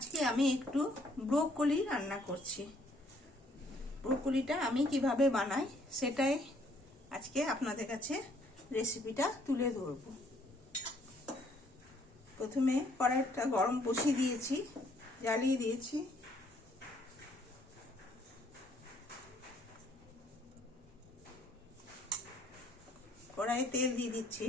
আজকে আমি একটু ব্রোকলি রান্না করছি। ব্রোকলিটা আমি কিভাবে বানাই সেটাই আজকে আপনাদের কাছে রেসিপিটা তুলে ধরব। প্রথমে কড়াইটা গরম বসিয়ে দিয়েছি, জ্বালিয়ে দিয়েছি। কড়াইয়ে তেল দিয়ে দিচ্ছি।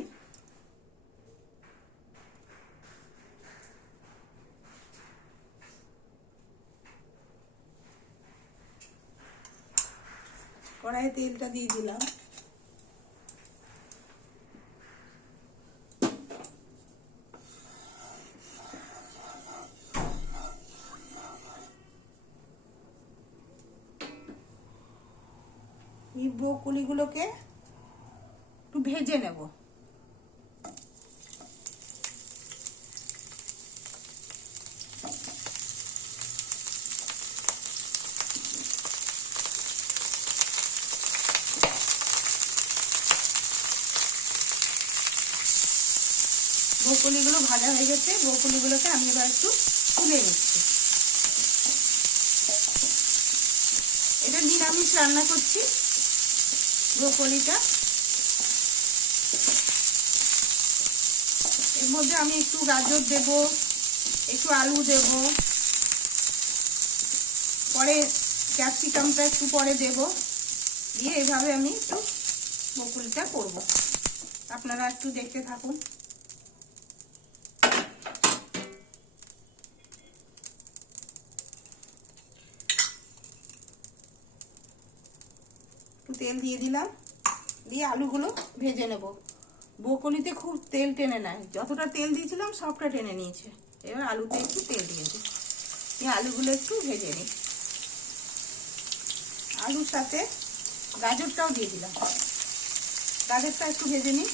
কড়াইয়ে তেলটা দিয়ে দিলাম। এই ব্রোকলিগুলোকে একটু ভেজে নেব। ব্রোকলিগুলো ভাজা হয়ে গেছে। ব্রোকলিগুলোকে আমি এবার একটু তুলে নিচ্ছি। এটা নিরামিষ রান্না করছি ব্রোকলিটা। এর মধ্যে আমি একটু গাজর দেব, একটু আলু দেব, পরে ক্যাপসিকামটা একটু পরে দেব, দিয়ে এভাবে আমি একটু ব্রোকলিটা করব। আপনারা একটু দেখতে থাকুন। একটু তেল দিয়ে দিলাম, দিয়ে আলুগুলো ভেজে নেব। ব্রোকলিতে খুব তেল টেনে নেয়, যতটা তেল দিয়েছিলাম সবটা টেনে নিয়েছে। এবার আলুতে একটু তেল দিয়ে দিই, দিয়ে আলুগুলো একটু ভেজে নিই। আলুর সাথে গাজরটাও দিয়ে দিলাম, গাজরটা একটু ভেজে নিই।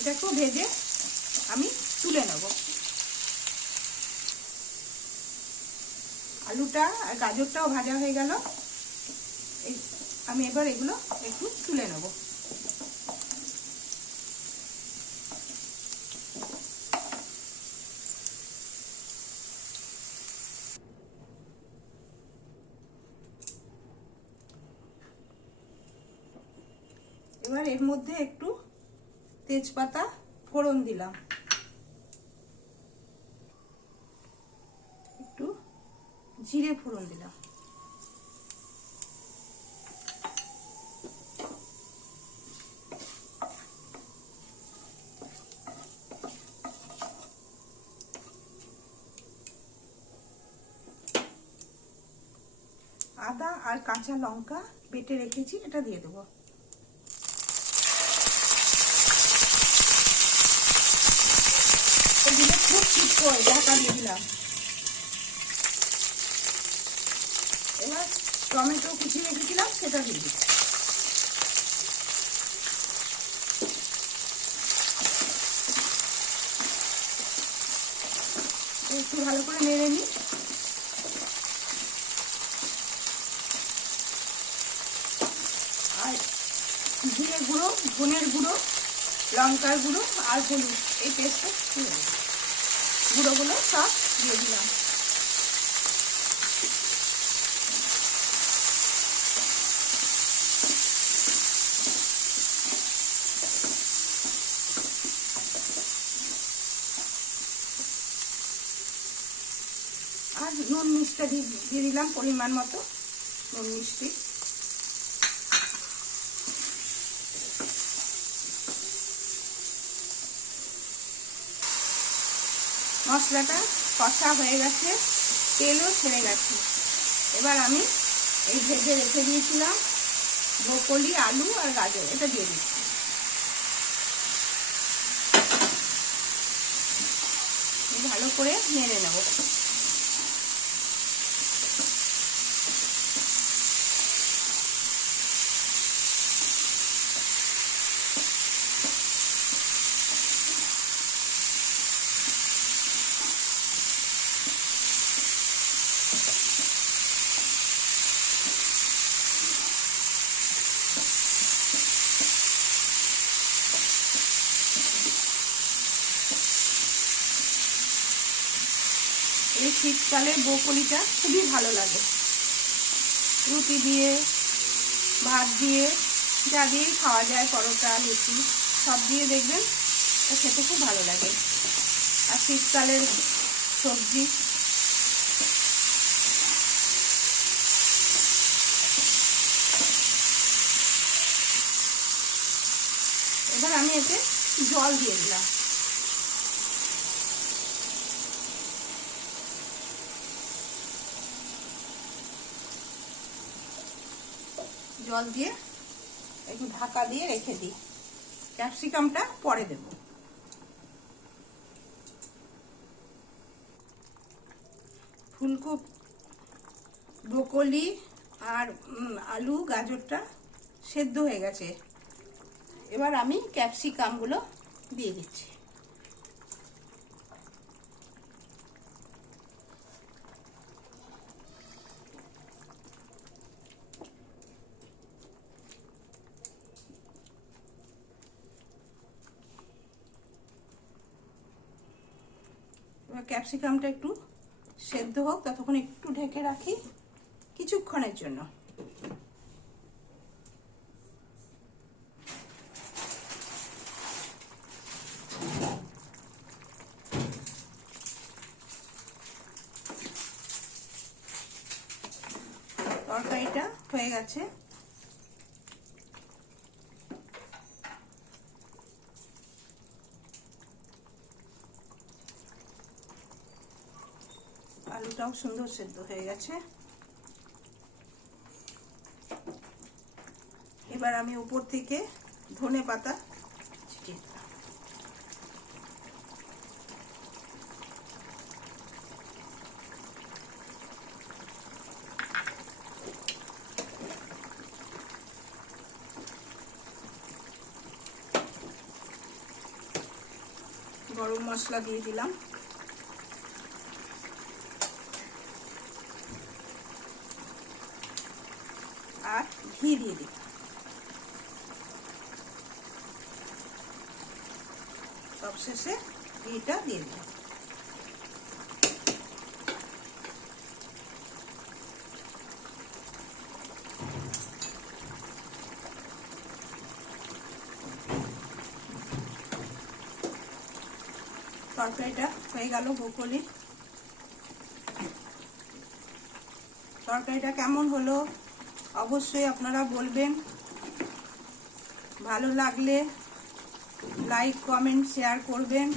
এটাকেও ভেজে আমি তুলে নেব। আলুটা আর গাজরটাও ভাজা হয়ে গেল। আমি এবার এগুলো একটু তুলে নেব। এবার এর মধ্যে একটু তেজপাতা ফোড়ন দিলাম, একটু জিরে ফোড়ন দিলাম, আদা আর কাঁচা লঙ্কা বেটে রেখেছি, এটা দিয়ে দেবো। খুব শুকনো ঢাকা দিয়ে দিলাম। এবার টমেটো কুচি রেখেছিলাম, সেটা দিয়ে দিই। একটু ভালো করে নেড়ে নিই। আর জিরে গুঁড়ো, ধনের গুঁড়ো, লঙ্কার গুঁড়ো আর হলুদ, এই পেস্টটা দিয়ে দিই। গুঁড়োগুলো সব দিয়ে দিলাম। আর নুন মিষ্টি দিয়ে দিলাম পরিমাণ মতো, নুন মিষ্টি। মশলাটা কষা হয়ে গেছে, তেলও ছেড়ে গেছে। এবার আমি এই ভেজে রেখে দিয়েছিলাম ব্রোকলি, আলু আর গাজর, এটা দিয়ে দিচ্ছি। ভালো করে নেড়ে নেব। এই শীতকালে ব্রোকলিটা খুবই ভালো লাগে, রুটি দিয়ে, ভাত দিয়ে, যা দিয়েই খাওয়া যায়, পরোটা, লুচি সব দিয়ে দেখবেন খেতে খুব ভালো লাগে। আর শীতকালের সবজি। এবার আমি এতে জল দিয়ে দিলাম। জল দিয়ে একটু ঢাকা দিয়ে রেখে দিই, ক্যাপসিকামটা পরে দেব। ফুলকপি, ব্রোকলি আর আলু, গাজরটা সেদ্ধ হয়ে গেছে। এবার আমি ক্যাপসিকামগুলো দিয়ে দিচ্ছি। এবার ক্যাপসিকামটা একটু সেদ্ধ হোক, ততক্ষণ একটু ঢেকে রাখি কিছুক্ষণের জন্য। তরকারিটা হয়ে গেছে। আলুটাও সুন্দর সেদ্ধ হয়ে গেছে। এবার আমি উপর থেকে ধনে পাতা ছিটিয়ে দিলাম। গরম মশলা দিয়ে দিলাম। আর ঘি দিয়ে দিলাম। সবশেষে ঘিটা দিয়ে দিলাম। তরকারিটা হয়ে গেল ব্রোকলি। তরকারিটা কেমন হলো অবশ্যই আপনারা বলবেন। ভালো লাগলে লাইক, কমেন্ট, শেয়ার করবেন।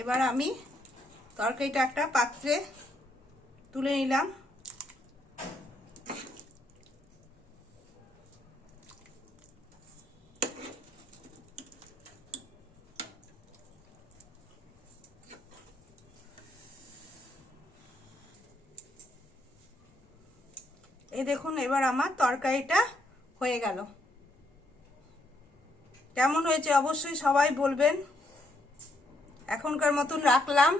এবার আমি তরকারিটা একটা পাত্রে তুলে নিলাম। এই দেখুন, এবার আমার তরকারিটা হয়ে গেল। কেমন হয়েছে অবশ্যই সবাই বলবেন। এখনকার মতন রাখলাম।